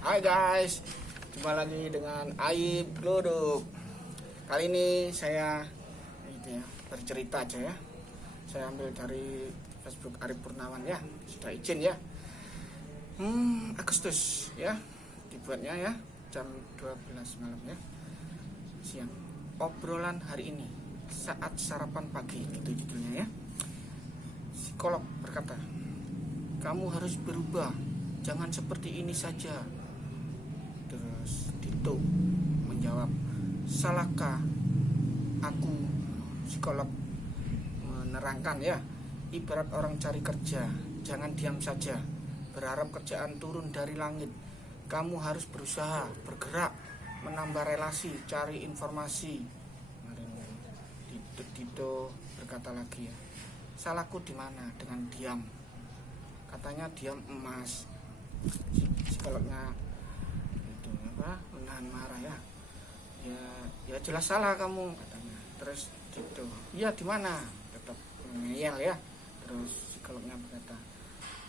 Hai guys, jumpa lagi dengan Aib Glodok. Kali ini saya bercerita aja ya. Saya ambil dari Facebook Arif Purnawan ya, sudah izin ya. Agustus ya, dibuatnya ya jam 12 malam ya, siang. Obrolan hari ini saat sarapan pagi, itu judulnya ya. Psikolog berkata, kamu harus berubah, jangan seperti ini saja. Terus Dito menjawab, salahkah aku? Psikolog menerangkan ya, ibarat orang cari kerja, jangan diam saja berharap kerjaan turun dari langit. Kamu harus berusaha, bergerak, menambah relasi, cari informasi. Dito berkata lagi ya, salahku di mana dengan diam? Katanya diam emas. Psikolognya itu apa? Menahan marah ya. Ya jelas salah kamu katanya. Terus Dito, iya di mana? Tetap ngeyel ya. Terus psikolognya berkata,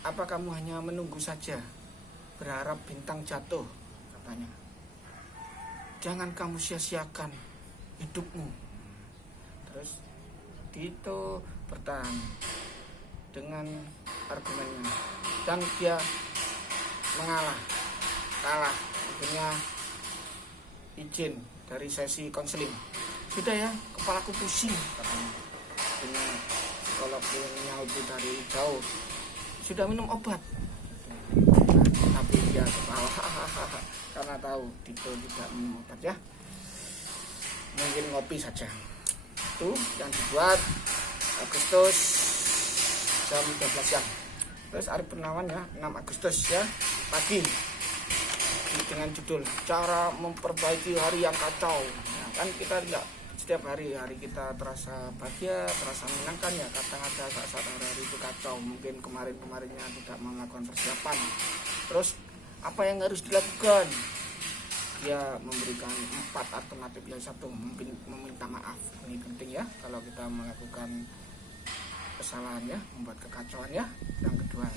apa kamu hanya menunggu saja, berharap bintang jatuh? Katanya, jangan kamu sia-siakan hidupmu. Terus Dito bertahan dengan argumennya, dan dia kalah. Akhirnya izin dari sesi konseling. Sudah ya, kepalaku pusing katanya. Dengan psikolog yang nyaut dari jauh, sudah minum obat. Tapi dia ketawa karena tahu Dito tidak minum obat ya. Mungkin ngopi saja. Itu yang dibuat Agustus jam 12 jam. Terus Arif Purnawan ya, 6 Agustus ya, pagi, dengan judul cara memperbaiki hari yang kacau. Nah, kan kita tidak setiap hari kita terasa bahagia, terasa menyenangkan ya. Kadang ada saat hari itu kacau, mungkin kemarinnya tidak melakukan persiapan. Terus apa yang harus dilakukan? Dia memberikan 4 alternatif. Yang satu, meminta maaf. Ini penting ya, kalau kita melakukan kesalahan ya, membuat kekacauan ya. Yang kedua,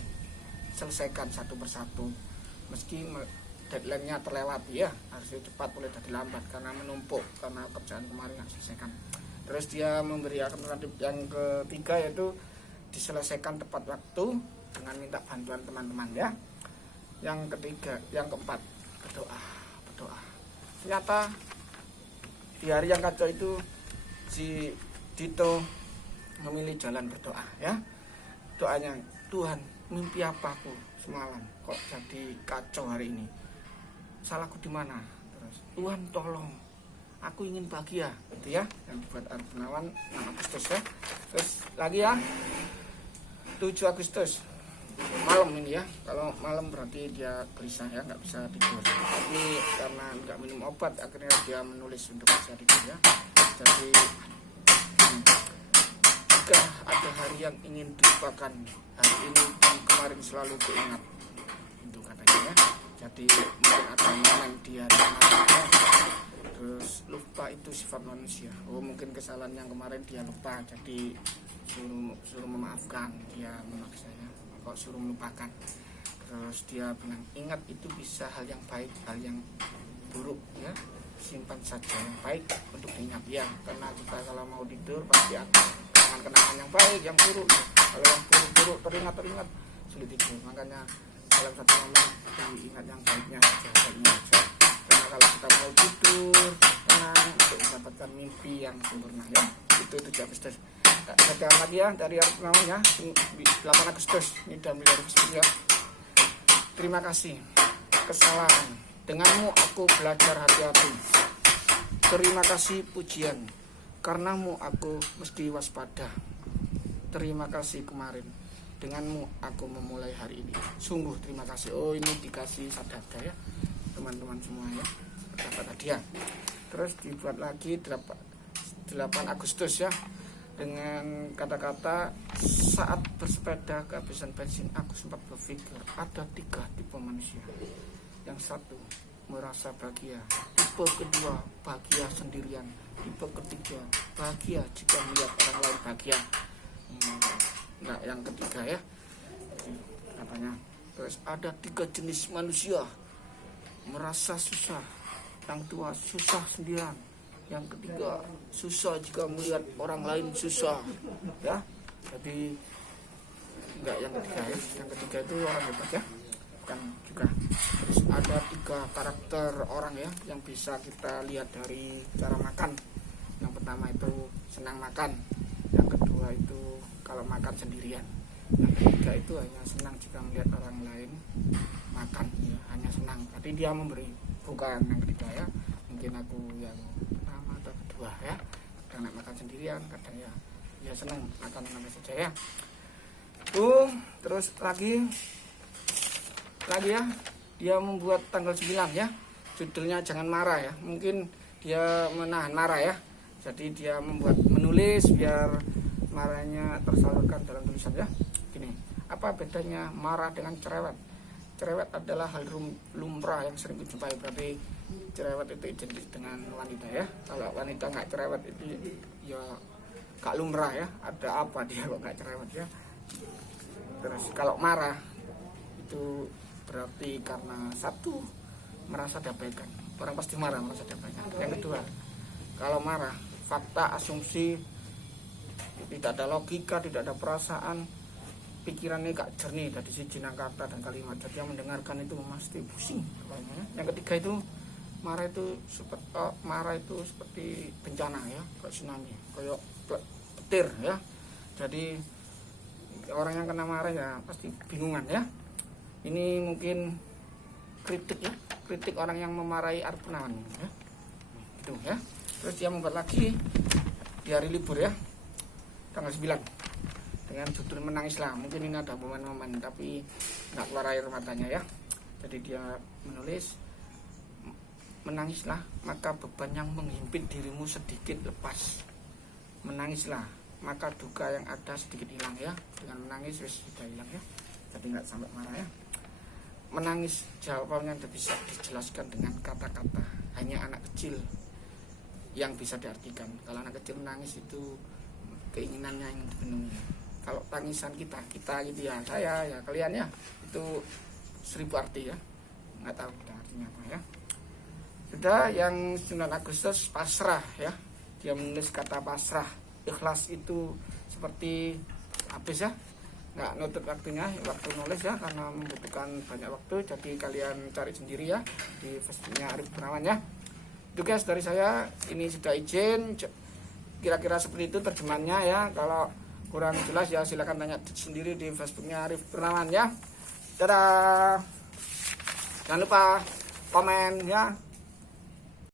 selesaikan satu persatu, meski deadline-nya terlewat ya, harusnya cepat, boleh jadi lambat karena menumpuk, karena kerjaan kemarin harus selesaikan. Terus dia memberi alternatif yang ketiga, yaitu diselesaikan tepat waktu dengan minta bantuan teman-teman ya. Yang keempat, berdoa. Ternyata di hari yang kacau itu si Dito memilih jalan berdoa ya. Doanya, Tuhan, mimpi apa aku semalam kok jadi kacau hari ini? Salahku di mana? Terus, Tuhan tolong, aku ingin bahagia, gitu ya. Yang dibuat Arif Purnawan 6 Agustus ya. Terus lagi ya, 7 Agustus malam ini ya. Kalau malam berarti dia gelisah ya, nggak bisa tidur. Tapi karena nggak minum obat, akhirnya dia menulis untuk bisa tidur ya. Jadi jika ada hari yang ingin dilupakan, hari ini dan kemarin selalu kuingat, itu katanya ya. Jadi mungkin ada momen dia ya. Terus lupa itu sifat manusia. Mungkin kesalahan yang kemarin dia lupa, jadi suruh memaafkan, dia memaksa ya. Kok suruh melupakan. Terus dia bilang, ingat itu bisa hal yang baik, hal yang buruk ya, simpan saja yang baik untuk diingat ya. Karena kita kalau mau tidur pasti ada kenangan yang baik, yang buruk. Kalau yang buruk teringat sulit tidur. Makanya dalam satu momen diingat yang baiknya saja. Karena kalau kita mau tidur tenang untuk mendapatkan mimpi yang sempurna ya. Itu 7 Agustus. Ada lagi ya dari Arif Purnawan ya, 8 Agustus. Ini udah mulai Agustus ya. Terima kasih kesalahan, denganmu aku belajar hati-hati. Terima kasih pujian, karenamu aku mesti waspada. Terima kasih kemarin, denganmu aku memulai hari ini. Sungguh terima kasih. Ini dikasih sadaka ya teman-teman semua ya, dapat hadiah. Terus dibuat lagi 8 Agustus ya, dengan kata-kata, saat bersepeda kehabisan bensin, aku sempat berpikir ada 3 tipe manusia. Yang satu, merasa bahagia. Tipe kedua, bahagia sendirian. Tipe ketiga, bahagia jika melihat orang lain bahagia. Nah, yang ketiga ya, katanya. Terus ada 3 jenis manusia. merasa susah, yang tua susah sendirian, yang ketiga susah jika melihat orang lain susah, ya. Jadi enggak yang ketiga ya, yang ketiga itu orang hebat ya, bukan juga. Terus ada 3 karakter orang ya yang bisa kita lihat dari cara makan. Yang pertama itu senang makan, yang kedua itu kalau makan sendirian, yang ketiga itu hanya senang jika melihat orang lain makan ya, hanya senang. Tadi dia memberi, bukan yang ketiga ya, mungkin aku yang pertama atau kedua ya, kadang nak makan sendirian, kadang ya senang makan nama saja ya. Terus lagi ya, dia membuat tanggal 9 ya, judulnya jangan marah ya, mungkin dia menahan marah ya, jadi dia menulis biar marahnya tersalurkan dalam tulisan ya. Gini, apa bedanya marah dengan cerewet? Cerewet adalah hal lumrah yang sering dijumpai, berarti cerewet itu identik dengan wanita ya. Kalau wanita nggak cerewet itu ya gak lumrah ya, ada apa dia kok nggak cerewet ya. Terus kalau marah itu berarti karena satu, merasa diabaikan, orang pasti marah merasa diabaikan. Yang kedua, kalau marah fakta, asumsi, tidak ada logika, tidak ada perasaan, pikirannya gak jernih dari siji kata dan kalimat, jadi yang mendengarkan itu pasti pusing kepalanya. Yang ketiga itu marah itu seperti bencana ya, kayak tsunami, kayak petir ya. Jadi orang yang kena marah ya pasti bingungan ya. Ini mungkin kritik ya, kritik orang yang memarahi Arif Gunawan ya, gitu ya. Terus dia membuat lagi di hari libur ya, tanggal 9, dengan judul menangislah. Mungkin ini ada momen-momen tapi nggak keluar air matanya ya. Jadi dia menulis, menangislah maka beban yang menghimpit dirimu sedikit lepas. Menangislah maka duka yang ada sedikit hilang ya. Dengan menangis sudah hilang ya, jadi nggak sampai marah ya. Menangis jawabannya tidak bisa dijelaskan dengan kata-kata, hanya anak kecil yang bisa diartikan. Kalau anak kecil menangis itu keinginannya ingin dipenuhi. Kalau tangisan kita gitu ya, saya ya kalian ya, itu 1000 arti ya, nggak tahu artinya apa ya. Sudah yang 9 Agustus pasrah ya, dia menulis kata pasrah. Ikhlas itu seperti habis ya, nggak nutup waktunya, waktu nulis ya, karena membutuhkan banyak waktu. Jadi kalian cari sendiri ya di Facebooknya Arif Gunawan ya. Itu guys dari saya, ini sudah izin, kira-kira seperti itu terjemahannya ya. Kalau kurang jelas ya silakan tanya sendiri di Facebooknya Arif Gunawan ya. Dadah, jangan lupa komen ya.